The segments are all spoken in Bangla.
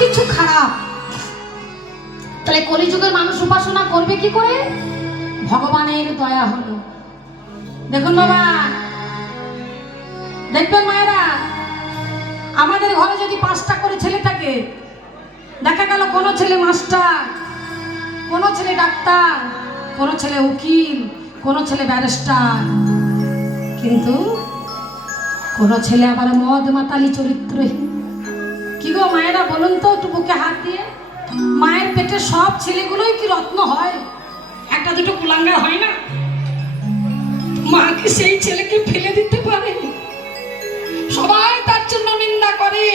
কিছু খারাপ। তাহলে কলিযুগের মানুষ উপাসনা করবে কি করে? ভগবানের দয়া হলো। দেখুন বাবা, দেখবেন মায়েরা, আমাদের ঘরে যদি 5টা করে ছেলে থাকে, দেখা গেল কোনো ছেলে মাস্টার, কোনো ছেলে ডাক্তার, কোনো ছেলে উকিল, কোনো ছেলে ব্যারিস্টার, কিন্তু কোনো ছেলে আবার মদ মাতালি চরিত্রহীন। কি গো মায়েরা বলুন তো, একটু বুকে হাত দিয়ে, মায়ের পেটে সব ছেলেগুলোই কি রত্ন হয়? একটা দুটো কুলাঙ্গার হয় না? মা কি সেই ছেলেকে ফেলে দিতে পারে? সবাই তার জন্য নিন্দা করে,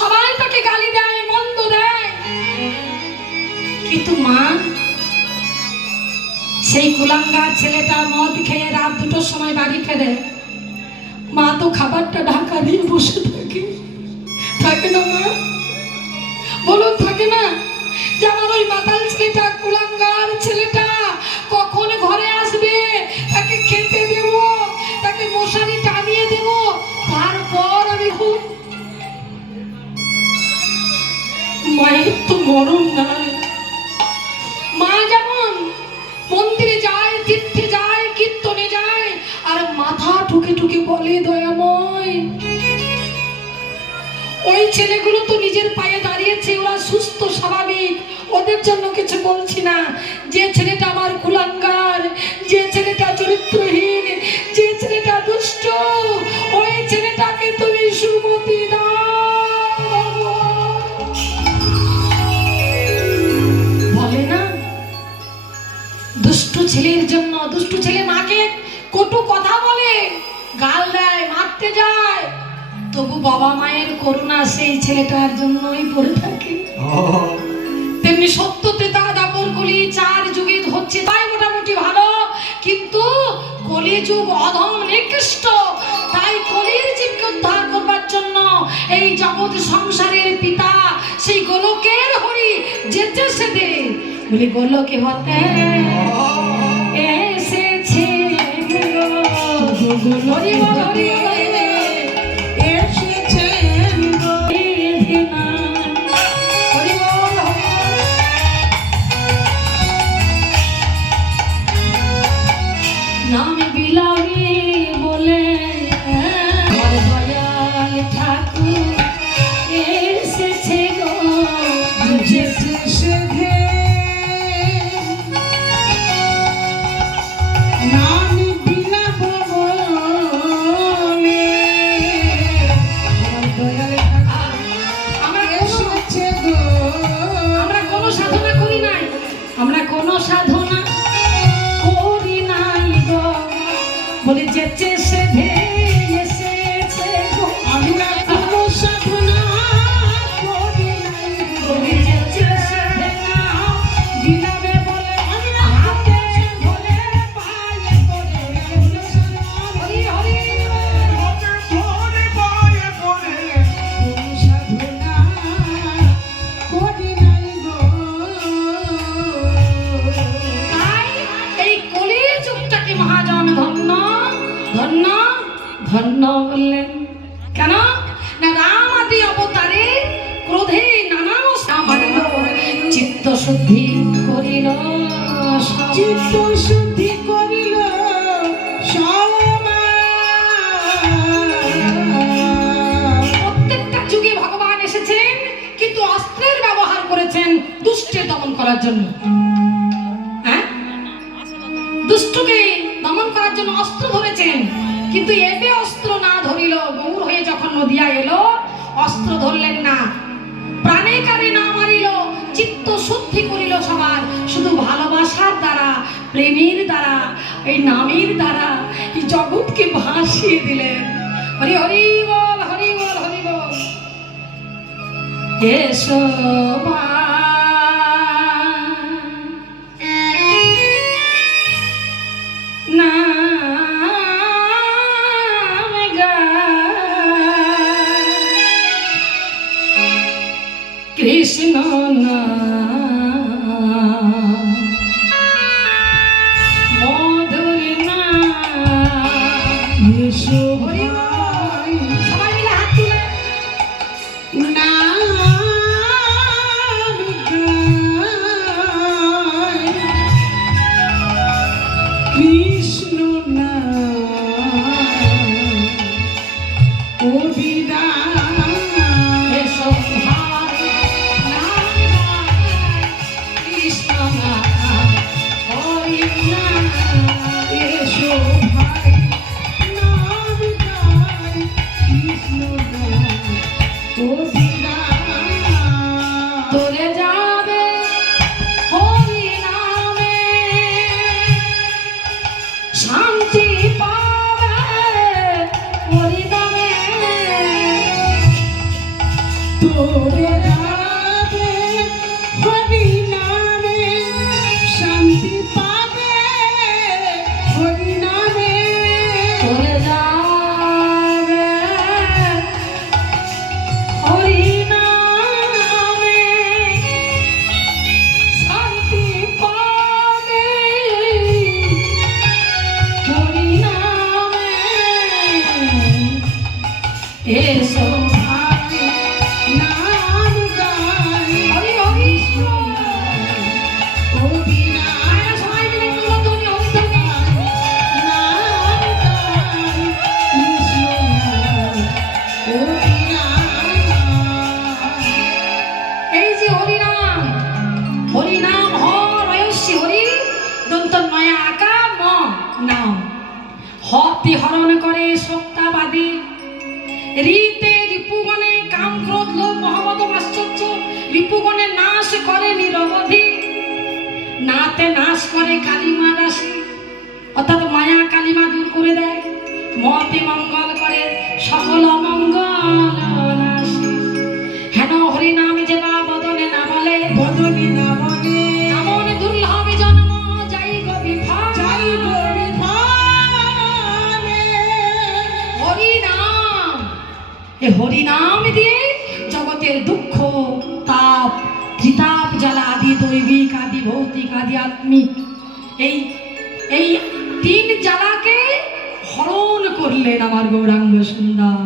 সবাই তাকে গালি দেয়, মন্দ দেয়, কিন্তু মা সেই কুলাঙ্গার ছেলেটা মদ খেয়ে রাত 2টোর সময় বাড়ি ফেরে, মা তো খাবারটা ঢাকা দিয়ে বসে থাকে না মা? বলুন থাকে না? যে আমার ওই মাতাল ছেলেটা, কুলাঙ্গার ছেলেটা কখন ঘরে আসবে, তাকে খেতে দেব, তাকে মশারি টানিয়ে দেব, তারপর আমি মায়ের তো মরণ নাই। মা যেমন মন্দিরে যায়, তীর্থে যায়, কীর্তনে যায়, আর মাথা ঠুকে ঠুকে বলে দয়াময়। ওই ছেলেগুলো তো নিজের পায়ে দাঁড়িয়েছে, ওরা সুস্থ স্বাভাবিক, ওদের জন্য কিছু বলছি না। যে ছেলেটা আমার কুলাঙ্গার, যে ছেলেটা চরিত্রহীন, যে ছেলেটা দুষ্ট, ওই ছেলেটাকে তুমি সুমতি দাও। বলে না, দুষ্ট ছেলের জন্য, দুষ্ট ছেলে মাকে কটু কথা বলে, গাল দেয়, মারতে যায়, তবু বাবা মায়ের করুণা সেই ছেলেটার জন্যই পড়ে থাকে। তেমনি সত্য তেতা দাপর কলি 4 যুগে হচ্ছে, তাই মোটামুটি ভালো, কিন্তু কলিযুগ অধম নিকৃষ্ট। তাই কলির জীবকে উদ্ধার করবার জন্য এই জগৎ সংসারের পিতা সেই গোলকের হরি যেতে সেদে বলি গোলকে হতে এসেছে হরি হরি বলে যেতে সেধে এসেছে গো, আমরা কোনো সাধনা করি নাই, বলে যেতে সেধে না বিলাবে বলে হাতে ধরে পায়ে পড়ে হরি হরি ধরে পায়ে পড়ে কোনো সাধনা করি নাই গো। তাই এই কলির যুগটাকে মহাজন ধন্য ধন্য ধন্য বললেন। কেন না? রাম আদি অবতারে ক্রোধে নানা মারিল, চিত্ত শুদ্ধি করিল, চিত্ত শুদ্ধি করিল প্রত্যেকটা যুগে ভগবান এসেছেন, কিন্তু অস্ত্রের ব্যবহার করেছেন দুষ্টের দমন করার জন্য। হ্যাঁ, দুষ্টকে দমন করার জন্য অস্ত্র ধরেছেন, কিন্তু এবে অস্ত্র না ধরিল, গৌর হয়ে যখন নদিয়া এলো অস্ত্র ধরলেন না, প্রাণে কারে না মারিল, চিত্ত শুদ্ধি করিল সবার, শুধু ভালোবাসার দ্বারা, প্রেমের দ্বারা, এই নামের দ্বারা এই জগৎকে ভাসিয়ে দিলেন। হরি হরি বল, হরি বল, হরি বল। এসো মা না কৃষ্ণ না মধুর না সবাই মিলে হাত তুলে না তোরে যাবে হরি নামে শান্তি পাবে হরি নামে তোরে যাবে হরি নামে শান্তি পাবে হরি নামে এসো আমি নাম গাই হরি হরি হরি নাম সবাই মিলে তুলতুনি হরিধ্বনি নাম গাই কৃষ্ণ নাম হরি নাম এই যে হরিনাম হরিনাম হ রয়সী হরি দন্ত মায়া আকা ম নাম হতি হরণ করে সত্যাবাদী রীতে রিপুগণে কাম ক্রোধ লোভ মহম্মদ আশ্চর্য রিপুগণে নাশ করে নিরবধি নাতে নাশ করে কালিমা রাশি অর্থাৎ মায়া কালিমা দূর করে দেয় মতে মঙ্গল করে সকল মঙ্গল নাশী হেন হরিনাম যে বা বদনে না বলে বদনে না বলে এমন দুর্লভ জন্ম যাই গো যাই বিফলে গরি ভালে হরিনাম এ হরিনাম দিয়ে জগতের দুঃখ তাপ ত্রিতাপ জ্বালা আদি দৈবিক আদি ভৌতিক আদি আত্মিক এই এই তিন জ্বালাকে হরণ করলেন আমার গৌরাঙ্গ সুন্দর